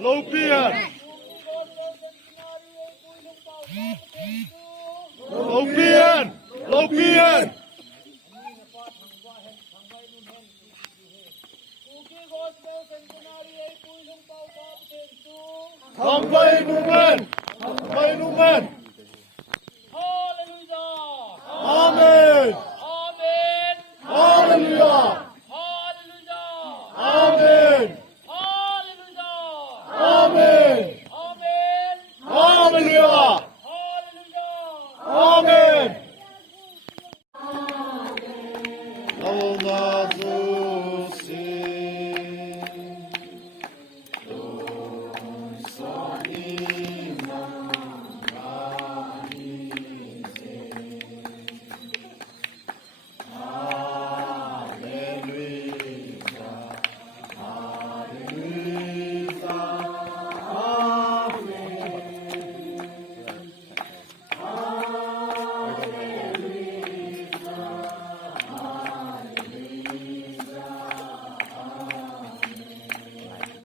Lopian. Lopian. Lopian. Sampai numan. Sampai numan. Amen. Amen. Hallelujah. Hallelujah. Amen. Hallelujah. Amen. Amen. Hallelujah. Hallelujah. Amen. Allah.